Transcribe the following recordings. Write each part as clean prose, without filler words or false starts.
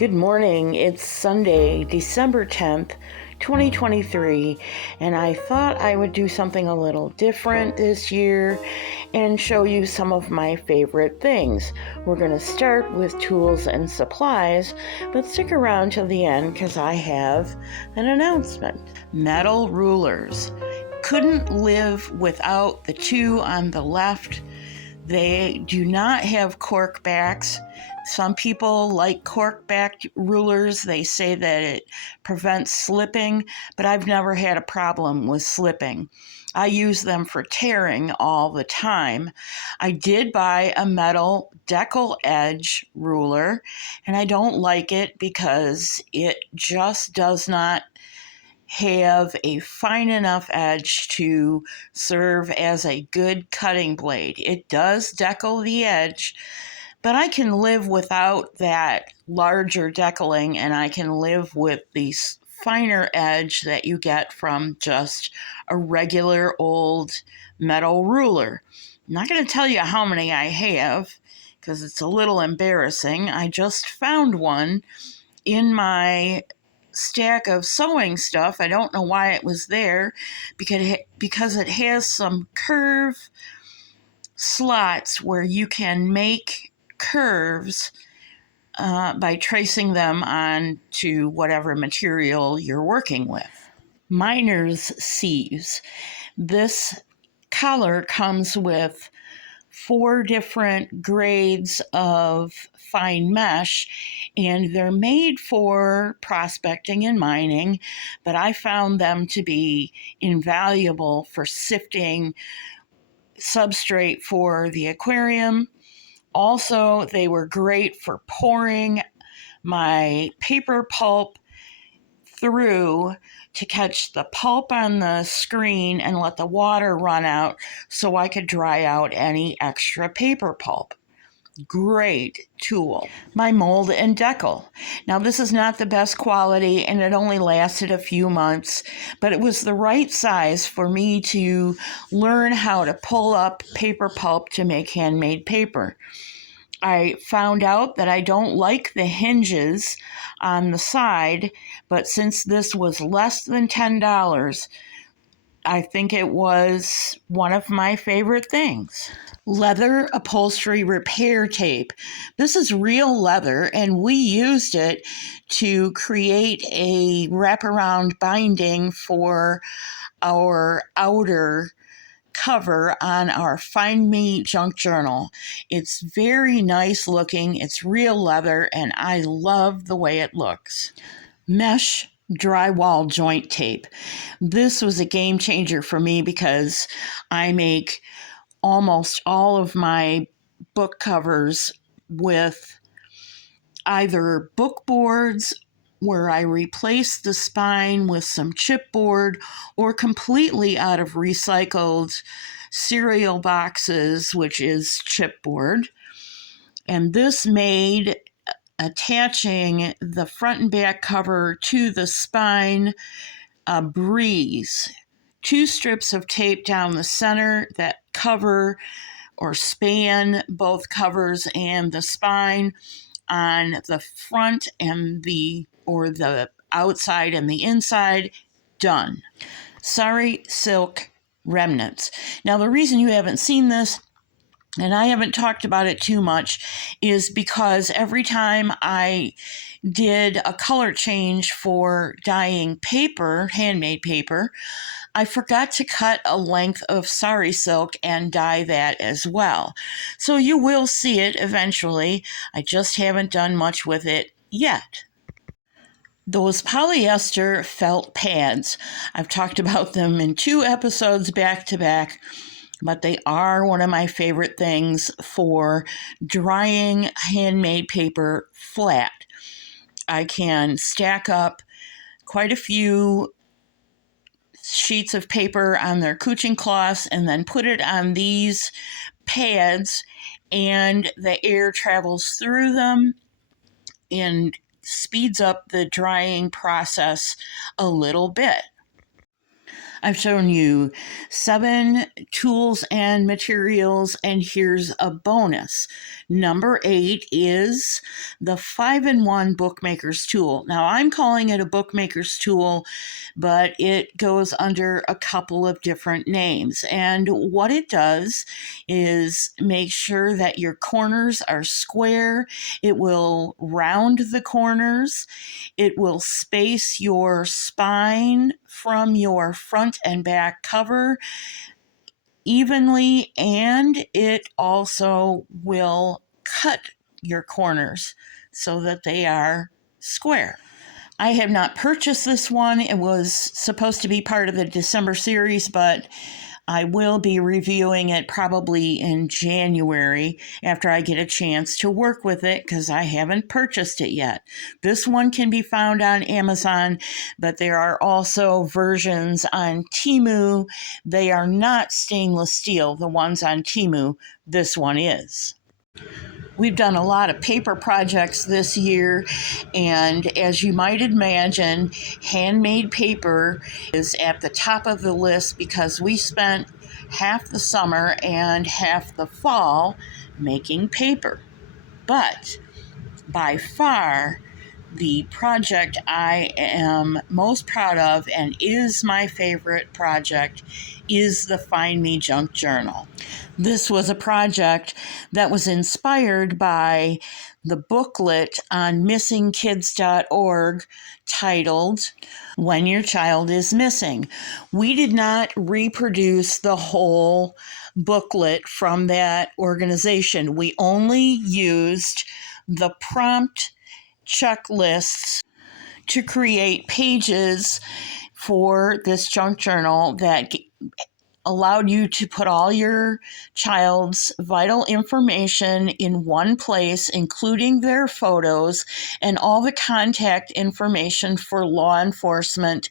Good morning. It's Sunday, December 10th, 2023, and I thought I would do something a little different this year and show you some of my favorite things. We're going to start with tools and supplies, but stick around till the end because I have an announcement. Metal rulers. Couldn't live without the two on the left. They do not have cork backs. Some people like cork-backed rulers. They say that it prevents slipping, but I've never had a problem with slipping. I use them for tearing all the time. I did buy a metal decal edge ruler, and I don't like it because it just does not have a fine enough edge to serve as a good cutting blade. It does decal the edge, but I can live without that larger decaling, and I can live with the finer edge that you get from just a regular old metal ruler. I'm not going to tell you how many I have because it's a little embarrassing. I just found one in my stack of sewing stuff. I don't know why it was there because it has some curve slots where you can make curves by tracing them onto whatever material you're working with. Miner's sieves. This collar comes with 4 different grades of fine mesh, and they're made for prospecting and mining, but I found them to be invaluable for sifting substrate for the aquarium. Also, they were great for pouring my paper pulp through to catch the pulp on the screen and let the water run out so I could dry out any extra paper pulp. Great tool. My mold and decal. Now, this is not the best quality and it only lasted a few months, but it was the right size for me to learn how to pull up paper pulp to make handmade paper. I found out that I don't like the hinges on the side, but since this was less than $10, I think it was one of my favorite things. Leather upholstery repair tape. This is real leather, and we used it to create a wraparound binding for our outer cover on our Find Me junk journal. It's very nice looking. It's real leather, and I love the way it looks. Mesh drywall joint tape. This was a game changer for me because I make almost all of my book covers with either book boards where I replace the spine with some chipboard or completely out of recycled cereal boxes, which is chipboard. And this made attaching the front and back cover to the spine a breeze. 2 strips of tape down the center that cover or span both covers and the spine on the front and the outside and the inside. Done. Sari silk remnants. Now, the reason you haven't seen this, and I haven't talked about it too much, is because every time I did a color change for dyeing paper, handmade paper, I forgot to cut a length of sari silk and dye that as well. So you will see it eventually. I just haven't done much with it yet. Those polyester felt pads. I've talked about them in 2 episodes back to back, but they are one of my favorite things for drying handmade paper flat. I can stack up quite a few sheets of paper on their couching cloths and then put it on these pads, and the air travels through them and speeds up the drying process a little bit. I've shown you 7 tools and materials, and here's a bonus. Number 8 is the 5-in-1 bookmaker's tool. Now, I'm calling it a bookmaker's tool, but it goes under a couple of different names. And what it does is make sure that your corners are square. It will round the corners. It will space your spine from your front and back cover evenly, and it also will cut your corners so that they are square. I have not purchased this one. It was supposed to be part of the December series, but I will be reviewing it probably in January after I get a chance to work with it because I haven't purchased it yet. This one can be found on Amazon, but there are also versions on Temu. They are not stainless steel, the ones on Temu. This one is. We've done a lot of paper projects this year, and as you might imagine, handmade paper is at the top of the list because we spent half the summer and half the fall making paper. But by far, the project I am most proud of and is my favorite project is the Find Me Junk Journal. This was a project that was inspired by the booklet on missingkids.org titled When Your Child is Missing. We did not reproduce the whole booklet from that organization. We only used the prompt checklists to create pages for this junk journal that allowed you to put all your child's vital information in one place, including their photos and all the contact information for law enforcement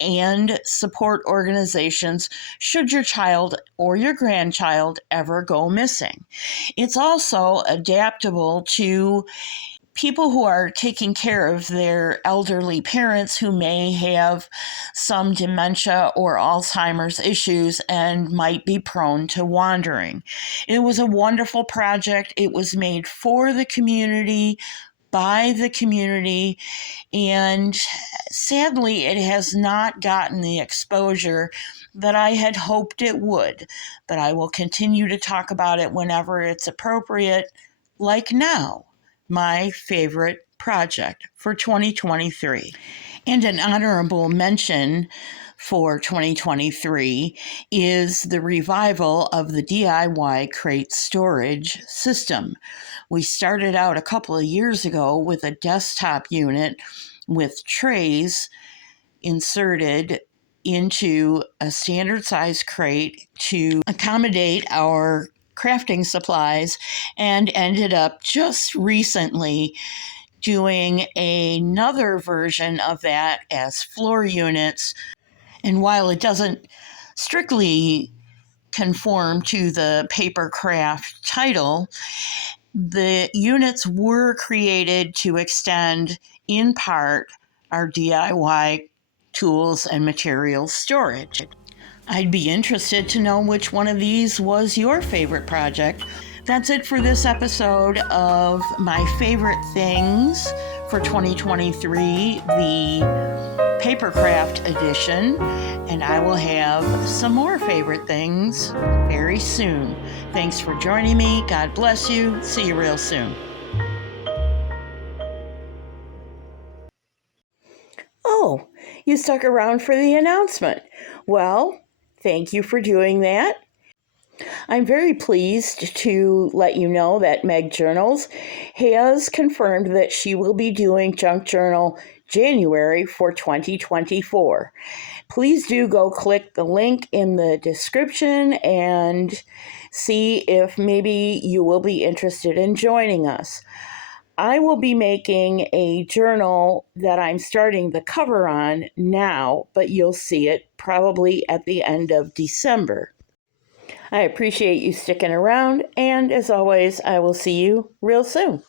and support organizations should your child or your grandchild ever go missing. It's also adaptable to people who are taking care of their elderly parents who may have some dementia or Alzheimer's issues and might be prone to wandering. It was a wonderful project. It was made for the community, by the community, and sadly, it has not gotten the exposure that I had hoped it would. But I will continue to talk about it whenever it's appropriate, like now. My favorite project for 2023. And an honorable mention for 2023 is the revival of the DIY crate storage system. We started out a couple of years ago with a desktop unit with trays inserted into a standard size crate to accommodate our crafting supplies, and ended up just recently doing another version of that as floor units. And while it doesn't strictly conform to the papercraft title, the units were created to extend in part our DIY tools and materials storage. I'd be interested to know which one of these was your favorite project. That's it for this episode of My Favorite Things for 2023, the Papercraft edition, and I will have some more favorite things very soon. Thanks for joining me. God bless you. See you real soon. Oh, you stuck around for the announcement. Well, thank you for doing that. I'm very pleased to let you know that Meg Journals has confirmed that she will be doing Junk Journal January for 2024. Please do go click the link in the description and see if maybe you will be interested in joining us. I will be making a journal that I'm starting the cover on now, but you'll see it probably at the end of December. I appreciate you sticking around, and as always, I will see you real soon.